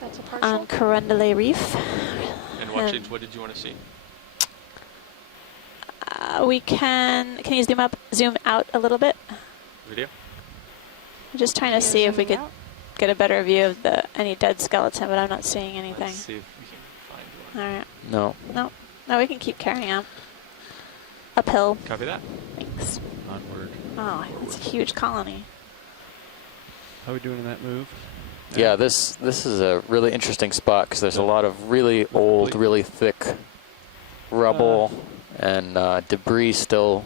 That's a partial. on Corundale Reef. And watching, what did you want to see? We can you zoom out a little bit? Video? I'm just trying to Video see if we zooming could out? get a better view of any dead skeleton, but I'm not seeing anything. Let's see if we can find one. All right. No. No, we can keep carrying on. Uphill. Copy that. Thanks. Onward. Oh, that's a huge colony. How are we doing in that move? Yeah, this is a really interesting spot because there's a lot of really old, really thick rubble and debris still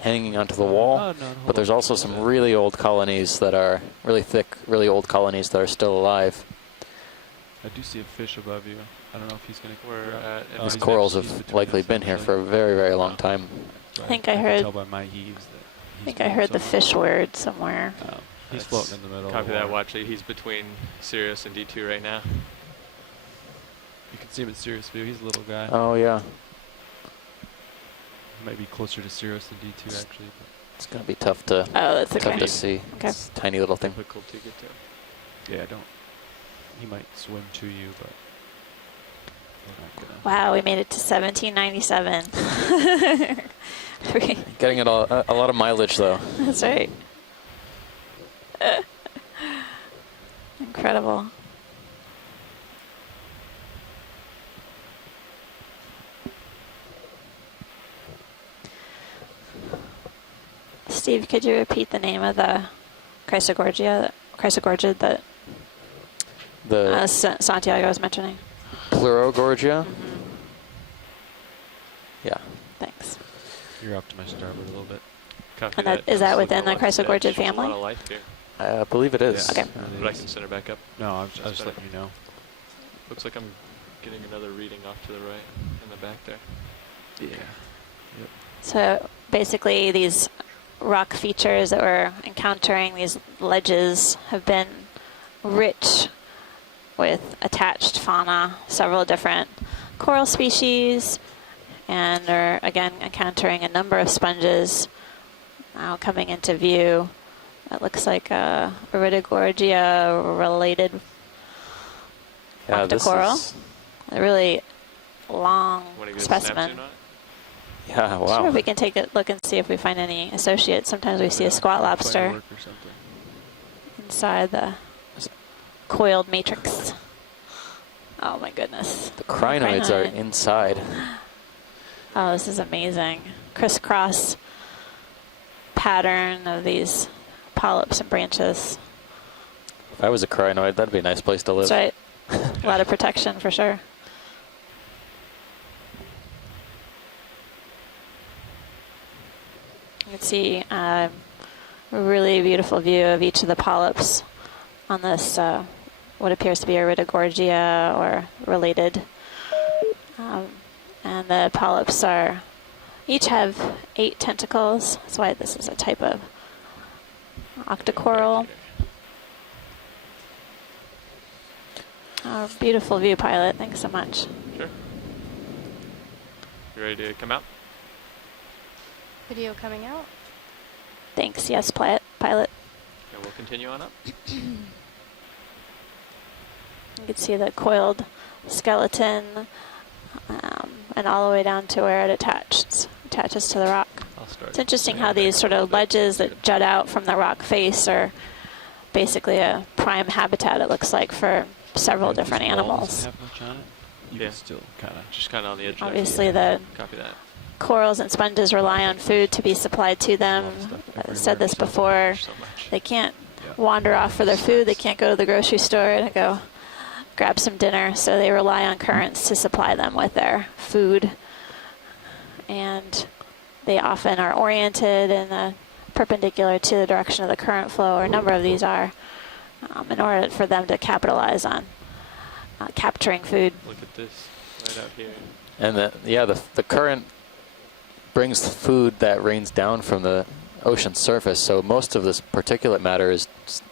hanging onto the wall. But there's also some really old colonies that are really thick, really old colonies that are still alive. I do see a fish above you. I don't know if he's going to. We're at These he's corals next- have he's between likely us, been it here looks for a like. very, very long time. I think I can heard- tell by my heaves that I he's think I going heard the somewhere. fish word somewhere. He's That's- floating in the middle. Copy of the that, water. watch it. He's between Sirius and D2 right now. You can see him in Sirius view. He's a little guy. Oh, yeah. He might be closer to Sirius than D2 actually. But It's going to be tough to Oh, that's tough okay. to see. Okay. It's a tiny little thing. Difficult to get to. yeah, don't. He might swim to you, but we're not gonna. Wow, we made it to 1797. Getting it a lot of mileage, though. That's right. Incredible. Steve, could you repeat the name of the chrysogorgid that The Santiago was mentioning? Pleurogorgia. Yeah. Thanks. You're off to my starboard a little bit. Copy And that- is that Just within looking the at what's chrysogorgid there. Shows family? A lot of life here. I believe it is. Okay. But I can send it back up. No, I was just letting you know. Looks like I'm getting another reading off to the right in the back there. Yeah. So basically these rock features that we're encountering, these ledges, have been rich with attached fauna, several different coral species, and are again encountering a number of sponges now coming into view. That looks like a Iridogorgia related octocoral. A really long specimen. Yeah, wow. Sure, we can take a look and see if we find any associates. Sometimes we see a squat lobster inside the coiled matrix. Oh my goodness. The crinoids are inside. Oh, this is amazing. Crisscross pattern of these polyps and branches. If I was a crinoid, that'd be a nice place to live. That's right. A lot of protection for sure. You can see a really beautiful view of each of the polyps on this, what appears to be Iridogorgia or related. And the polyps each have 8 tentacles. That's why this is a type of octocoral. Oh, beautiful view, pilot. Thanks so much. Sure. You ready to come out? Video coming out. Thanks. Yes, pilot. And we'll continue on up. You can see the coiled skeleton, and all the way down to where it attaches to the rock. It's interesting how these sort of ledges that jut out from the rock face are basically a prime habitat, it looks like, for several different animals. Yeah, still just kind of on the edge. Obviously, the Copy that. corals and sponges rely on food to be supplied to them. I've said this before. They can't wander off for their food. They can't go to the grocery store and go grab some dinner. So they rely on currents to supply them with their food. And they often are oriented in a perpendicular to the direction of the current flow, or a number of these are, in order for them to capitalize on capturing food. Look at this right out here. And the current brings the food that rains down from the ocean surface. So most of this particulate matter is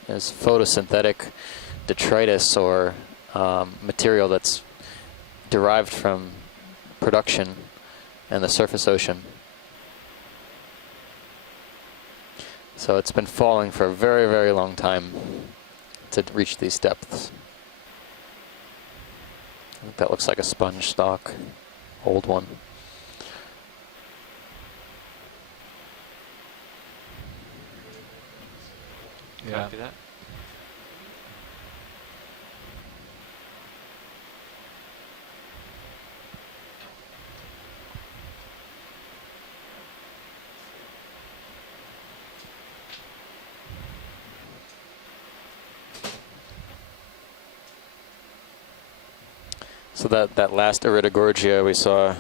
photosynthetic detritus or material that's derived from production in the surface ocean. So it's been falling for a very, very long time to reach these depths. I think that looks like a sponge stalk, old one. Yeah. Copy that. So that last Iridogorgia we saw,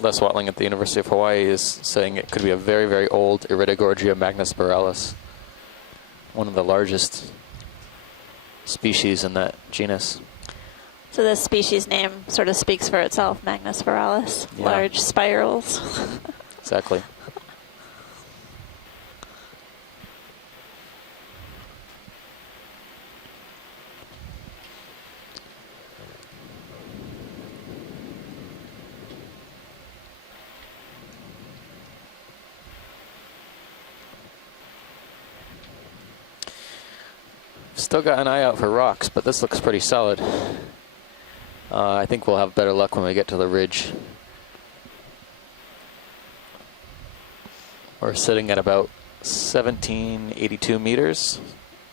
Les Watling at the University of Hawaii is saying it could be a very, very old Iridogorgia magnispiralis, one of the largest species in that genus. So this species name sort of speaks for itself, magnispiralis, large spirals. Exactly. Still got an eye out for rocks, but this looks pretty solid. I think we'll have better luck when we get to the ridge. We're sitting at about 1782 meters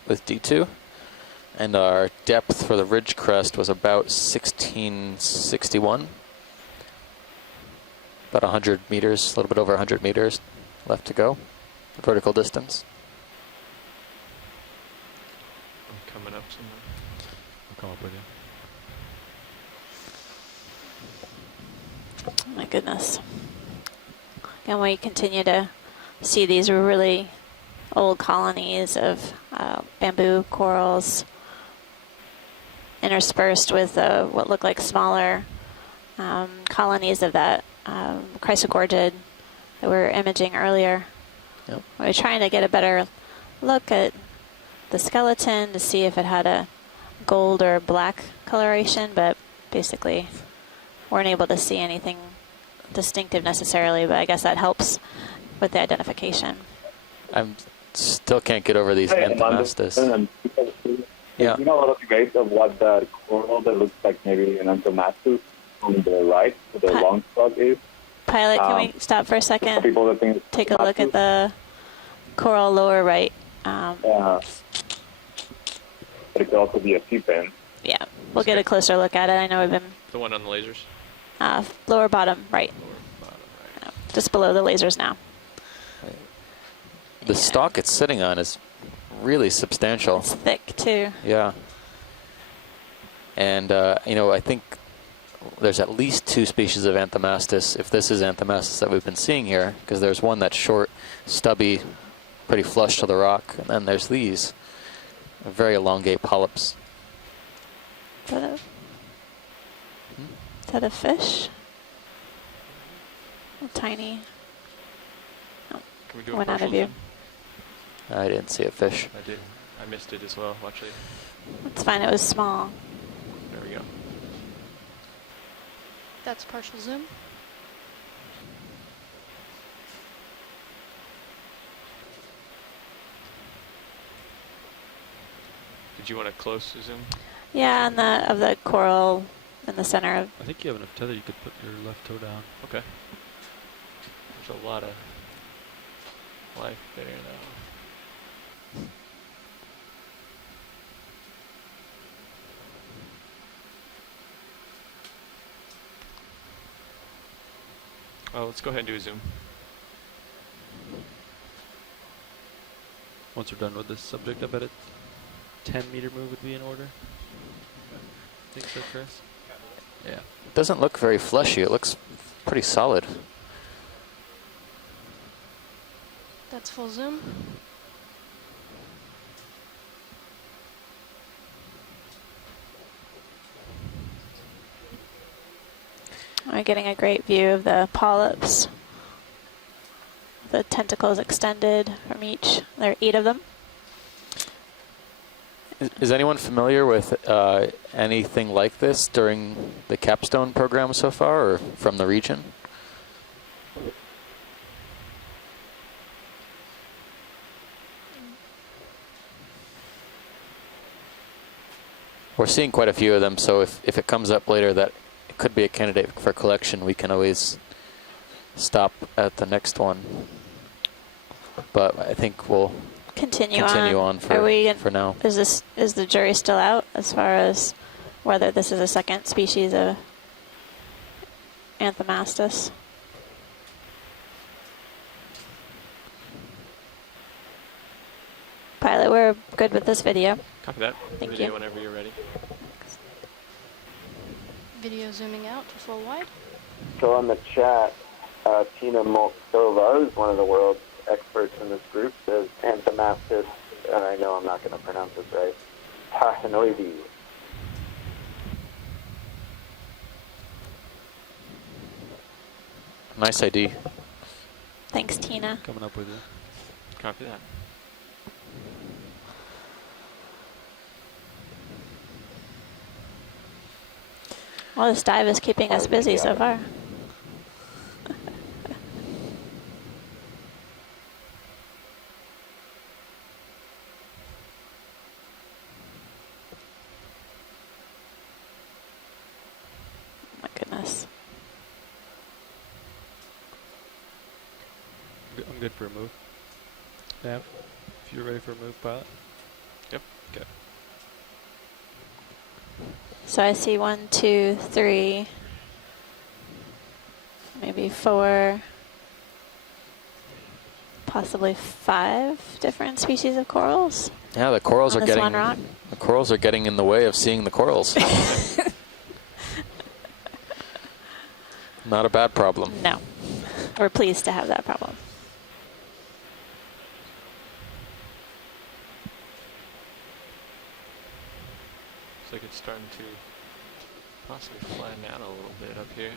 with D2, and our depth for the ridge crest was about 1661. About 100 meters, a little bit over 100 meters left to go, vertical distance. Coming up somewhere. I'll come up with you. Oh my goodness. And we continue to see these really old colonies of bamboo corals interspersed with what look like smaller colonies of that chrysogorgid that we were imaging earlier. Yep. We're trying to get a better look at the skeleton to see if it had a gold or black coloration, but basically weren't able to see anything distinctive necessarily, but I guess that helps with the identification. I'm still can't get over these Anthomastus. Yeah. You know a lot of debates of what that coral that looks like maybe an Anthomastus on the right, where the long slug is. Pilot, can we stop for a second? People that think take a look at the coral lower right. But it could also be a sea-fin. Yeah, we'll get a closer look at it. I know we've been... The one on the lasers? Lower bottom right. Just below the lasers now. The stalk it's sitting on is really substantial. It's thick too. Yeah. And, you know, I think there's at least 2 species of Anthomastus, if this is Anthomastus that we've been seeing here, because there's one that's short, stubby, pretty flush to the rock, and then there's these very elongate polyps. Is that a fish? A tiny. Oh, Can we do a went out of partial view. zoom? I didn't see a fish. I did. I missed it as well, actually. It's fine. It was small. There we go. That's partial zoom. Did you want a close zoom? Yeah, and of the coral in the center of. I think you have enough tether. You could put your left toe down. Okay. There's a lot of life there now. Oh, let's go ahead and do a zoom. Once we're done with this subject, I bet a 10-meter move would be in order. Think so, Chris? Yeah. It doesn't look very fleshy. It looks pretty solid. That's full zoom. We're getting a great view of the polyps. The tentacles extended from each. There are 8 of them. Is anyone familiar with anything like this during the capstone program so far, or from the region? We're seeing quite a few of them, so if it comes up later that it could be a candidate for collection, we can always stop at the next one. But I think we'll continue on for now. Is the jury still out as far as whether this is a second species of Anthomastus? Pilot, we're good with this video. Copy that. Thank Video you. whenever you're ready. Video zooming out to full wide. So on the chat, Tina Molkova, who's one of the world's experts in this group, says Anthomastus, and I know I'm not going to pronounce this right, Parthenoides. Nice ID. Thanks, Tina. Coming up with it. Copy that. Well, this dive is keeping us busy so far. My goodness. I'm good for a move. Nav, if you're ready for a move, pilot. Yep. Okay. So I see 1, 2, 3, maybe 4, possibly 5 different species of corals. Yeah, the corals on are this getting one rock. the corals are getting in the way of seeing the corals. Not a bad problem. No, we're pleased to have that problem. Looks like it's starting to possibly flatten out a little bit up here.